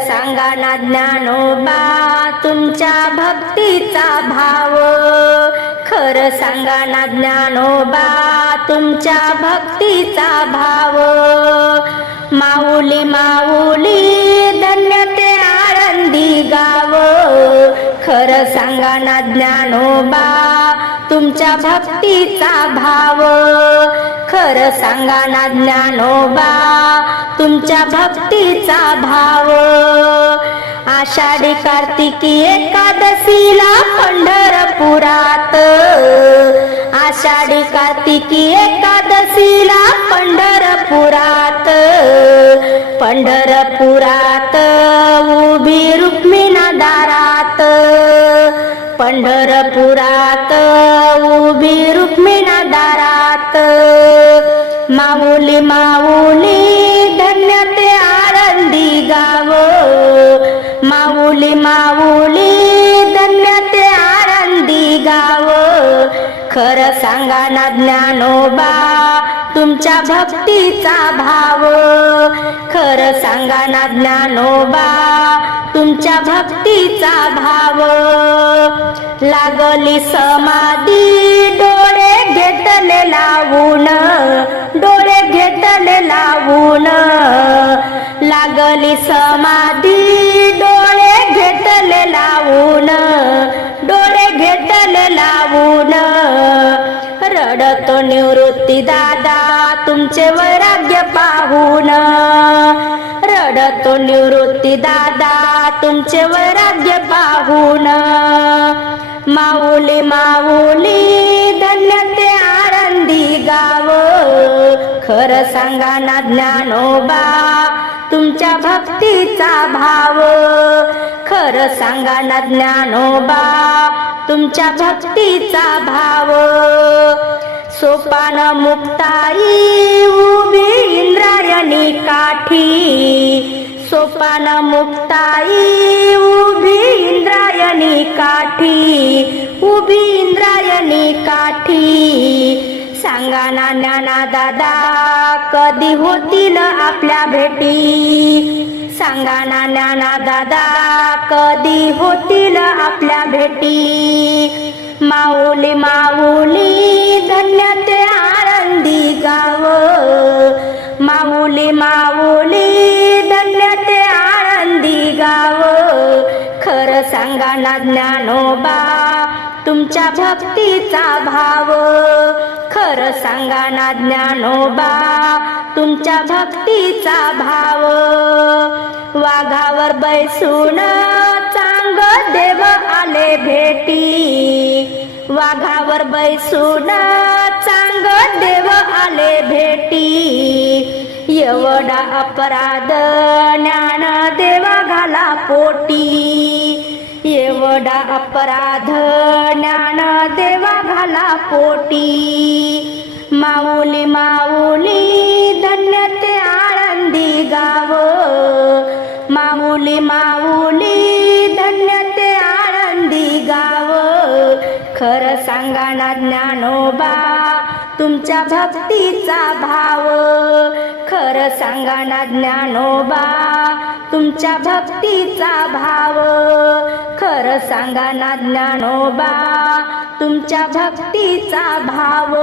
सांगा ना ज्ञानोबा तुमच्या भक्तीचा भाव. खरं सांगा ना ज्ञानोबा तुमच्या भक्तीचा भाव. माऊली माऊली धन्य ते आळंदी गाव. खरं सांगा ना ज्ञानोबा तुमच्या भक्तीचा भाव. खरं सांगा ना ज्ञानोबा तुमच्या भक्तीचा भाव. आषाढी कार्तिकी एकादशीला पंढरपुरात. आषाढी कार्तिकी एकादशीला पंढरपुरात. पंढरपुरात उभी रुक्मिणा दारात. पंढरपुरात माऊली धन्य ते आनंदी गाव. माऊली माऊली धन्य ते आनंदी गाव. खरं सांगा ना ज्ञानोबा तुमच्या भक्तीचा भाव. खरं सांगा ना ज्ञानोबा तुमच्या भक्तीचा भाव. लागली समाधी डोळे घेतले लावून. डोळे लावून. लागली समाधी डोळे घेतले लावून. डोळे घेतले लावून. रडतो निवृत्ती दादा तुमचे वैराग्य पाहून. रडतो निवृत्ती दादा तुमचे वैराग्य पाहून. माऊली माऊली धन सांगा ना ज्ञानोबा तुमच्या भक्तीचा भाव. खरं सांगा ना ज्ञानोबा तुमच्या भक्तीचा भाव. सोपान मुक्ताई उभी इंद्रायणी काठी. सोपान मुक्ताई सांगा दादा कधी होतील आपल्या भेटी? सांगा ना ज्ञाना दादा कधी होतील आपल्या भेटी? माऊली माऊली धन्य ते आनंदी गाव. माऊली माऊली धन्य ते आनंदी गाव. खरं सांगा ना ज्ञानोबा तुमच्या भक्तीचा भाव. खरं सांगा ना ज्ञानोबा तुमच्या भक्तीचा भाव. वाघावर बैसून चांग देव आले भेटी. वाघावर बैसून चांग देव आले भेटी. एवढा अपराध ज्ञान देवा घाला पोटी. एवढा अपराध ज्ञान देवा घाला पोटी. माऊली माऊली धन्य ते आळंदी गाव. खरं सांगा ना ज्ञानोबा तुमच्या भक्तीचा भाव. खरं सांगा ना ज्ञानोबा तुमच्या भक्तीचा भाव. खरं सांगा ना ज्ञानोबा तुमच्या भक्तीचा भाव.